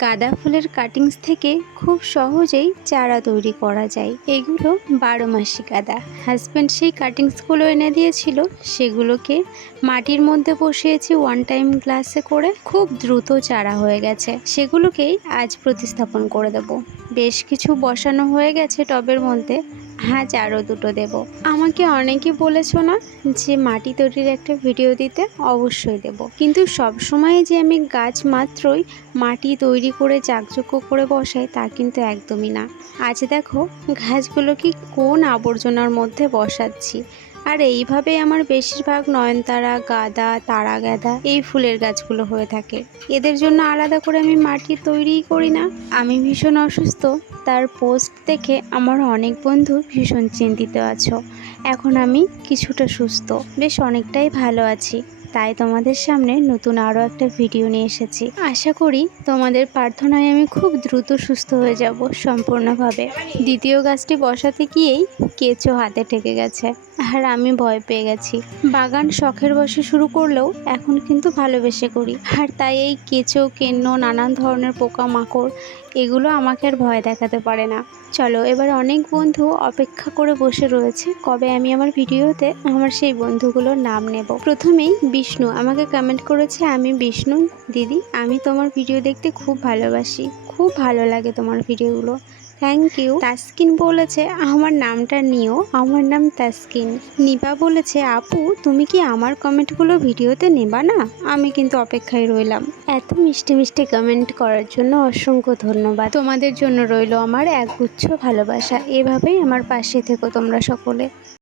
গাঁদা ফুলের কাটিংস থেকে খুব সহজেই চারা তৈরি করা যায়। এগুলো বারো মাসি গাঁদা। হাজব্যান্ড সেই কাটিংসগুলো এনে দিয়েছিল, সেগুলোকে মাটির মধ্যে বসিয়েছি ওয়ান টাইম গ্লাসে করে খুব দ্রুত চারা হয়ে গেছে। সেগুলোকেই আজ প্রতিস্থাপন করে দেব। বেশ কিছু বসানো হয়ে গেছে টবের মধ্যে। আজ চারও দুটো দেব। আমাকে অনেকে বলেছ না যে মাটি তৈরির একটা ভিডিও দিতে? অবশ্যই দেব। কিন্তু সব সময় যে আমি গাছ মাত্রই মাটি তৈরি করে চাকচক্য করে বসাই তা কিন্তু একদমই না। আজ দেখো, গাছগুলোকে কোন আবর্জনার মধ্যে বসাচ্ছি? আর এইভাবে আমার বেশিরভাগ নয়নতারা, গাঁদা তারা গাঁদা এই ফুলের গাছগুলো হয়ে থাকে। এদের জন্য আলাদা করে আমি মাটি তৈরিই করি না। আমি ভীষণ অসুস্থ। তার পোস্ট দেখে আমার অনেক বন্ধু ভীষণ চিন্তিত আছো। এখন আমি কিছুটা সুস্থ। বেশ অনেকটাই ভালো আছি। তাই তোমাদের সামনে নতুন আরও একটা ভিডিও নিয়ে এসেছি। আশা করি তোমাদের প্রার্থনায় আমি খুব দ্রুত সুস্থ হয়ে যাব সম্পূর্ণভাবে। দ্বিতীয় গাছটি বসাতে গিয়েই কেঁচো হাতে ঠেকে গেছে। আর আমি ভয় পেয়ে গেছি। বাগান শখের বসে শুরু করলেও এখন কিন্তু ভালোবেসে করি। আর তাই এই কেঁচো, কেন্ন, নানান ধরনের পোকামাকড়, এগুলো আমাকে আর ভয় দেখাতে পারে না। চলো, এবার অনেক বন্ধু অপেক্ষা করে বসে রয়েছে। কবে আমি আমার ভিডিওতে আমার সেই বন্ধুগুলোর নাম নেব? প্রথমেই বিষ্ণু। আমাকে কমেন্ট করেছে, আমি বিষ্ণু, দিদি। আমি তোমার ভিডিও দেখতে খুব ভালোবাসি। খুব ভালো লাগে তোমার ভিডিওগুলো। থ্যাংক ইউ তাসকিন বলেছে, আমার নামটা নিও, আমার নাম তাসকিন। নিবা বলেছে, আপু, তুমি কি আমার কমেন্টগুলো ভিডিওতে নেবা না? আমি কিন্তু অপেক্ষায় রইলাম। এত মিষ্টি মিষ্টি কমেন্ট করার জন্য অসংখ্য ধন্যবাদ। তোমাদের জন্য রইল আমার একগুচ্ছ ভালোবাসা। এভাবেই আমার পাশে থেকো তোমরা সকলে।